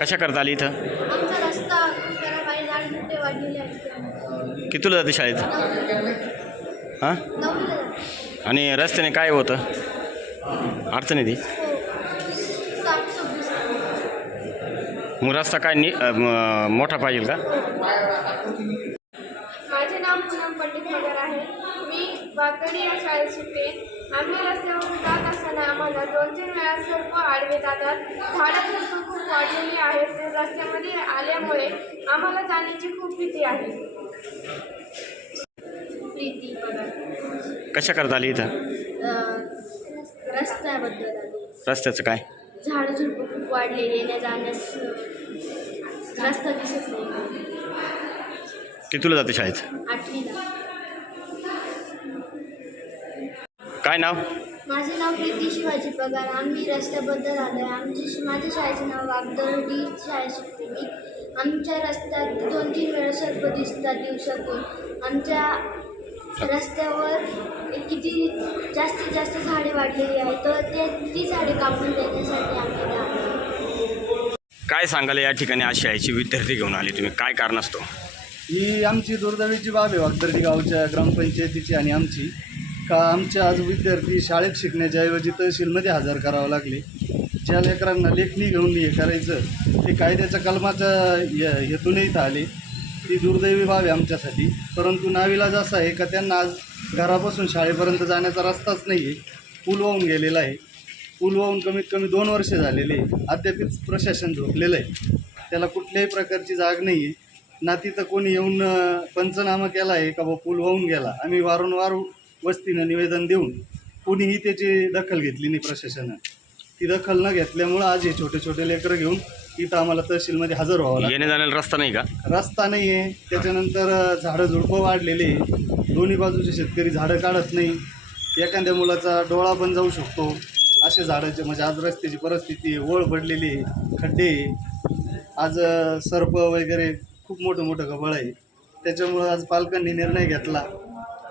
कशा करता आली इथं? आमचा रस्ता खराब आहे, झाडझुडपे वाढलेले आहेत. कितीला जाते शाळेत? हां? 9वीला जाते. आणि रस्त्याने काय होतं अडचण आहे ती? हो, साफसूफ दिसतं. मग रस्ता काय मोठा पाहिजे का? माझे नाव पूनम पंडित पगार आहे. मी वाकडी या शाळेत शिकते. आम्ही रस्त्यावरून जात असताना आम्हाला 2-3 वेळा सर्प आडवे जातात. झाडं झुडपं खूप वाढलेली आहेत. ते रस्त्यामध्ये आल्यामुळे आम्हाला जाण्याची खूप भीती आहे. प्रीती पगार. कशा करता आली इथं? रस्त्याबद्दल आली. रस्त्याचं काय? झाडं झुडपं खूप वाढलेली, येण्या जाण्यास रस्ता दिसत नाही. कितीला जाते शाळेत? 8वीला. काय नाव? माझे नाव प्रीती शिवाजी पगार. आम्ही रस्त्याबद्दल आलो आहे. माझ्या शाळेचं नाव वागदरडी शाळेत शिकते मी. आमच्या रस्त्यात 2-3 वेळा सर्प दिसतात दिवसातून. आमच्या रस्त्यावर किती जास्तीत जास्त झाडे वाढलेली आहेत, तर ती झाडे कापून देण्यासाठी आम्ही इथे आलो. काय सांगाल या ठिकाणी आज शाळेचे विद्यार्थी घेऊन आले तुम्ही, काय कारण असतो? ही आमची दुर्दैवीची बाब आहे वागदर्डी गावच्या ग्रामपंचायतीची आणि आमची, का आमच्या आज विद्यार्थी शाळेत शिकण्याच्या ऐवजी तहसीलमध्ये हजर करावं लागले. ज्या लेकरांना लेखणी घेऊन हे करायचं ते कायद्याच्या कलमाच्या हेतून इथं आले. ती दुर्दैवी बाब आहे आमच्यासाठी. परंतु नाविलाज असा आहे का त्यांना आज घरापासून शाळेपर्यंत जाण्याचा रस्ताच नाही आहे. पूल वाहून गेलेला आहे. पूल वाहून कमीत कमी 2 वर्ष झालेले. अद्यापच प्रशासन झोपलेलं आहे. त्याला कुठल्याही प्रकारची जाग नाही आहे ना. तिथं कोणी येऊन पंचनामा केला आहे का पूल वाहून गेला. आम्ही वारंवार वस्तीनं निवेदन देऊन कोणीही त्याची दखल घेतली नाही प्रशासनानं. ती दखल न घेतल्यामुळं आज हे छोटे छोटे लेकरं घेऊन इथं आम्हाला तहसीलमध्ये हजर व्हावं लागतं. येण्या जाण्याला रस्ता नाही का? रस्ता नाही आहे. त्याच्यानंतर झाडं झुडपं वाढलेले. दोन्ही बाजूचे शेतकरी झाडं काढत नाही. एखाद्या मुलाचा डोळा पण जाऊ शकतो असे झाडाचे. म्हणजे आज रस्त्याची परिस्थिती आहे, वळ पडलेली आहे, खड्डे आहे. आज सर्प वगैरे खूप मोठं गबाळ आहे. त्याच्यामुळं आज पालकांनी निर्णय घेतला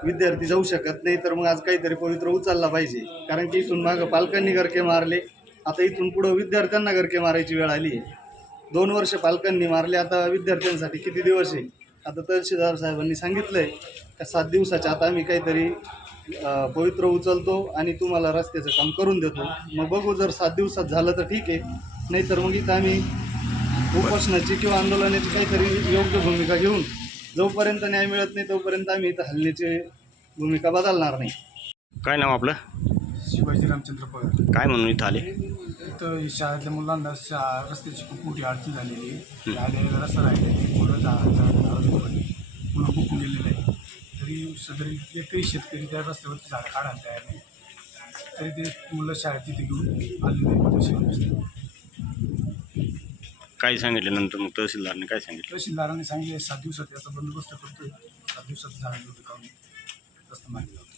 विद्यार्थी जाऊ शकत नाही, तर मग आज काहीतरी पवित्र उचलला पाहिजे. कारण की इथून मागं पालकांनी गरके मारले, आता इथून पुढं विद्यार्थ्यांना गरके मारायची वेळ आली आहे. 2 वर्ष पालकांनी मारले, आता विद्यार्थ्यांसाठी किती दिवस आहे. आता तहसीलदार साहेबांनी सांगितलं आहे का 7 दिवसाच्या आता आम्ही काहीतरी पवित्र उचलतो आणि तुम्हाला रस्त्याचं काम करून देतो. मग बघू, जर 7 दिवसात झालं तर ठीक आहे, नाहीतर मग इथं आम्ही उपोषणाची किंवा आंदोलनाची काहीतरी योग्य भूमिका घेऊन जोपर्यंत न्याय मिळत नाही तोपर्यंत आम्ही इथं हलण्याची भूमिका बदलणार नाही. काय नाव आपलं? शिवाजी रामचंद्र पगार. काय म्हणून इथं आले? तर शाळेतल्या मुलांना रस्त्याची खूप मोठी अडचण झालेली आहे. आलेला रस्ता राहिलेली, मुलं बुकून गेलेलं आहे. तरी सदरी एकही शेतकरी त्या रस्त्यावरती झाडं काढायला तयार नाही. तरी ते मुलं शाळेत तिथे घेऊन आलेले. काय सांगितलं नंतर मग तहसीलदारने काय सांगितलं? तहसीलदारांनी सांगितले 7 दिवसात याचा बंदोबस्त करतोय. 7 दिवसात झाडं काढून रस्ता मार्गी लावतो.